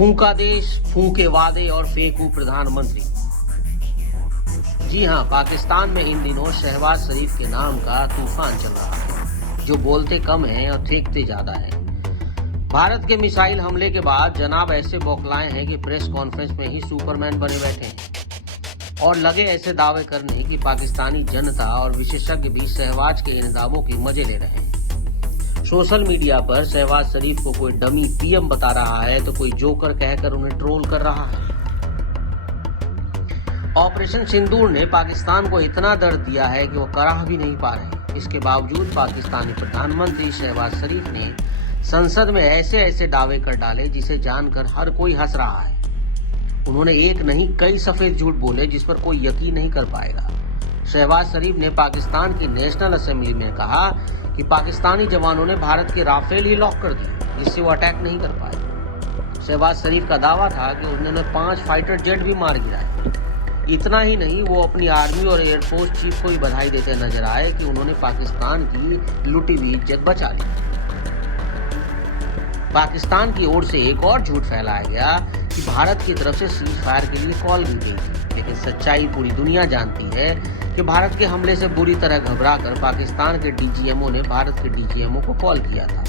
फूंका देश, फूंके वादे और फेंकू प्रधानमंत्री। जी हां, पाकिस्तान में इन दिनों शहबाज शरीफ के नाम का तूफान चल रहा है, जो बोलते कम हैं और फेंकते ज्यादा है। भारत के मिसाइल हमले के बाद जनाब ऐसे बौखलाए हैं कि प्रेस कॉन्फ्रेंस में ही सुपरमैन बने बैठे हैं और लगे ऐसे दावे करने कि पाकिस्तानी जनता और विशेषज्ञ भी शहबाज के इन दावों के मजे ले रहे हैं। सोशल मीडिया पर शहबाज शरीफ को कोई डमी पीएम बता रहा है तो कोई जोकर कहकर उन्हें ट्रोल कर रहा है। ऑपरेशन सिंदूर ने पाकिस्तान को इतना दर्द दिया है कि वो कराह भी नहीं पा रहे। इसके बावजूद पाकिस्तानी प्रधानमंत्री शहबाज शरीफ ने संसद में ऐसे ऐसे दावे कर डाले जिसे जानकर हर कोई हंस रहा है। उन्होंने एक नहीं कई सफेद झूठ बोले जिस पर कोई यकीन नहीं कर पाएगा। शहबाज शरीफ ने पाकिस्तान की नेशनल असेंबली में कहा कि पाकिस्तानी जवानों ने भारत के राफेल ही लॉक कर दिए जिससे वो अटैक नहीं कर पाए। शहबाज शरीफ का दावा था कि उन्होंने 5 फाइटर जेट भी मार गिराए। इतना ही नहीं, वो अपनी आर्मी और एयरफोर्स चीफ को भी बधाई देते नजर आए कि उन्होंने पाकिस्तान की लुटी हुई इज्जत बचा ली। पाकिस्तान की ओर से एक और झूठ फैलाया गया कि भारत की तरफ से सीज फायर के लिए कॉल की गई थी, लेकिन सच्चाई पूरी दुनिया जानती है कि भारत के हमले से बुरी तरह घबराकर पाकिस्तान के डीजीएमओ ने भारत के डीजीएमओ को कॉल किया था।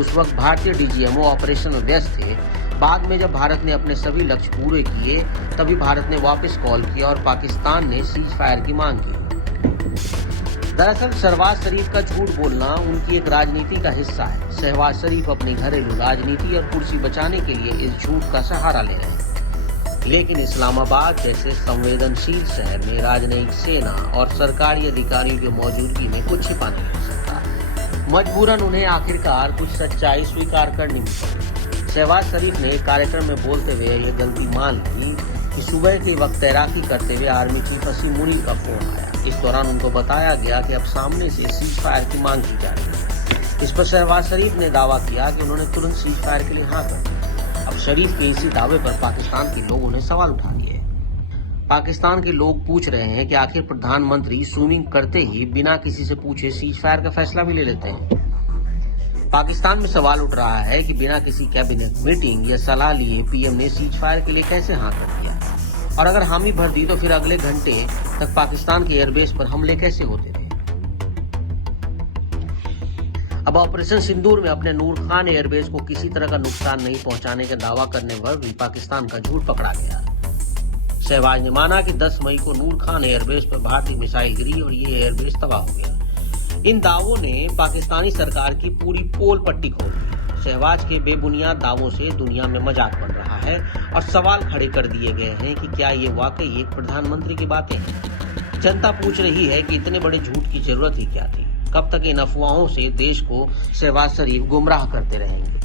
उस वक्त भारतीय डीजीएमओ ऑपरेशन में व्यस्त थे। बाद में जब भारत ने अपने सभी लक्ष्य पूरे किए तभी भारत ने वापस कॉल किया और पाकिस्तान ने सीज फायर की मांग की। दरअसल शहबाज शरीफ का झूठ बोलना उनकी एक राजनीति का हिस्सा है। शहबाज शरीफ अपनी घरेलू राजनीति और कुर्सी बचाने के लिए इस झूठ का सहारा ले रहे हैं, लेकिन इस्लामाबाद जैसे संवेदनशील शहर में राजनयिक सेना और सरकारी अधिकारियों की मौजूदगी में कुछ छिपा नहीं हो सकता। मजबूरन उन्हें आखिरकार कुछ सच्चाई स्वीकार करनी पड़ी। शहबाज शरीफ ने कार्यक्रम में बोलते हुए यह गलती मान ली कि सुबह के वक्त तैराकी करते हुए आर्मी चीफ असीम मुनीर का फोन आया। इस दौरान उनको बताया गया कि अब सामने से सीज फायर की मांग की जा रही है। इस पर शहबाज शरीफ ने दावा किया कि उन्होंने तुरंत सीज फायर के लिए हाँ कर दिया। अब शरीफ के इसी दावे पर पाकिस्तान के लोगों ने सवाल उठा लिए। पाकिस्तान के लोग पूछ रहे हैं कि आखिर प्रधानमंत्री स्विमिंग करते ही बिना किसी से पूछे सीज फायर का फैसला भी ले लेते हैं। पाकिस्तान में सवाल उठ रहा है कि बिना किसी कैबिनेट मीटिंग या सलाह लिए पीएम ने सीज फायर के लिए कैसे हाँ कर दिया, और अगर हामी भर दी तो फिर अगले घंटे तक पाकिस्तान के एयरबेस पर हमले कैसे होते रहे। अब ऑपरेशन सिंदूर में अपने नूर खान एयरबेस को किसी तरह का नुकसान नहीं पहुंचाने का दावा करने पर भी पाकिस्तान का झूठ पकड़ा गया। शहबाज ने माना कि 10 मई को नूर खान एयरबेस पर भारतीय मिसाइल गिरी और ये एयरबेस तबाह हो गया। इन दावों ने पाकिस्तानी सरकार की पूरी पोल पट्टी खोल दी। शहबाज के बेबुनियाद दावों से दुनिया में मजाक बन रहा है और सवाल खड़े कर दिए गए हैं कि क्या ये वाकई एक प्रधानमंत्री की बातें हैं। जनता पूछ रही है कि इतने बड़े झूठ की जरूरत ही क्या थी। कब तक इन अफवाहों से देश को शहबाज शरीफ गुमराह करते रहेंगे।